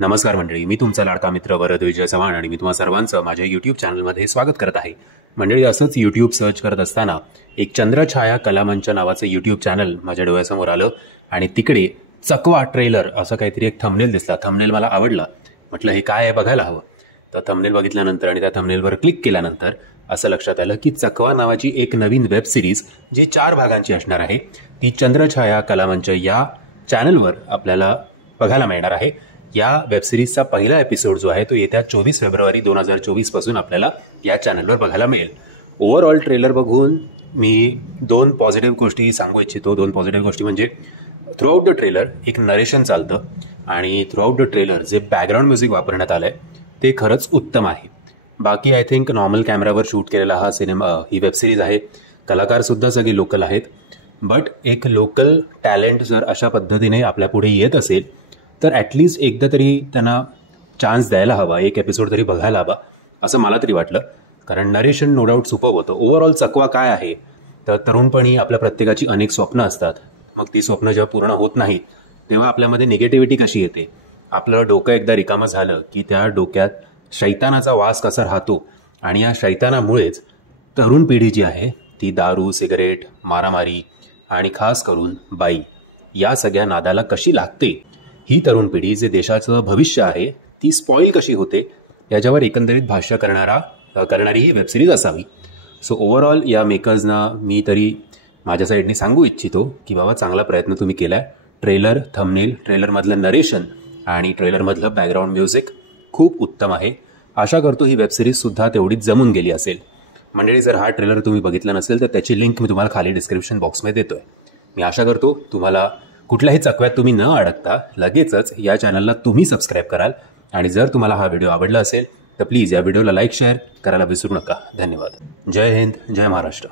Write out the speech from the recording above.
नमस्कार मंडळी, मी तुमचा लाडका मित्र वरद विजय चव्हाण आणि मी तुम्हा सर्वांचं माझ्या यूट्यूब चॅनलमध्ये स्वागत करत आहे. मंडळी, असंच यूट्यूब सर्च करत असताना एक चंद्रछाया कलामंच नावाचं यूट्यूब चॅनल माझ्या डोळ्यासमोर आलं आणि तिकडे चकवा ट्रेलर असं काहीतरी एक थंबनेल दिसला. थंबनेल मला आवडला. म्हटलं हे काय आहे बघायला हवं. तर थंबनेल बघितल्यानंतर आणि त्या थंबनेलवर क्लिक केल्यानंतर असं लक्षात आलं की चकवा नावाची एक नवीन वेब सिरीज जी 4 भागांची असणार आहे ती चंद्रछाया कलामंच या चॅनलवर आपल्याला बघायला मिळणार आहे. या वेबसिरीजचा पहिला एपिसोड जो आहे तो येत्या 24 फेब्रुवारी 2024 पासून आपल्याला या चॅनलवर बघायला मिळेल. ओव्हरऑल ट्रेलर बघून मी 2 पॉझिटिव्ह गोष्टी सांगू इच्छितो. 2 पॉझिटिव्ह गोष्टी म्हणजे थ्रूआउट द ट्रेलर एक नरेशन चालतं आणि थ्रूआउट द ट्रेलर जे बॅकग्राऊंड म्युझिक वापरण्यात आलं आहे ते खरंच उत्तम आहे. बाकी आय थिंक नॉर्मल कॅमेरावर शूट केलेला हा सिनेमा ही वेबसिरीज आहे. कलाकारसुद्धा सगळे लोकल आहेत. बट एक लोकल टॅलेंट जर अशा पद्धतीने आपल्या पुढे येत असेल तर ॲटलिस्ट एकदा तरी त्यांना चान्स द्यायला हवा, एक एपिसोड तरी बघायला हवा असं मला तरी वाटलं. कारण नरेशन नो डाऊट सुपर्ब होतं. ओव्हरऑल चकवा काय आहे तर तरुणपणी आपल्या प्रत्येकाची अनेक स्वप्न असतात. मग ती स्वप्न जेव्हा पूर्ण होत नाहीत तेव्हा आपल्यामध्ये निगेटिव्हिटी कशी येते. आपलं डोकं एकदा रिकामं झालं की त्या डोक्यात शैतानाचा वास कसा राहतो आणि या शैतानामुळेच तरुण पिढी जी आहे ती दारू, सिगरेट, मारामारी आणि खास करून बाई या सगळ्या नादाला कशी लागते. ही तरुण पिढी जे देशाचं भविष्य आहे ती स्पॉईल कशी होते याच्यावर एकंदरीत भाष्य करणारी ही वेबसिरीज असावी. सो ओव्हरऑल या मेकर्सना मी तरी माझ्या साईडने सांगू इच्छितो की बाबा चांगला प्रयत्न तुम्ही केला आहे. ट्रेलर, थंबनेल, ट्रेलरमधलं नरेशन आणि ट्रेलरमधलं बॅकग्राऊंड म्युझिक खूप उत्तम आहे. आशा करतो ही वेबसिरीजसुद्धा तेवढीच जमून गेली असेल. मंडळी, जर हा ट्रेलर तुम्ही बघितला नसेल तर त्याची लिंक मी तुम्हाला खाली डिस्क्रिप्शन बॉक्समध्ये देतोय. मी आशा करतो तुम्हाला कुठल्याही चकव्यात तुम्ही न अडकता लगेचच या चॅनलला तुम्ही सबस्क्राईब कराल. आणि जर तुम्हाला हा व्हिडिओ आवडला असेल तर प्लीज या व्हिडिओला लाईक, शेअर करायला विसरू नका. धन्यवाद. जय हिंद, जय महाराष्ट्र.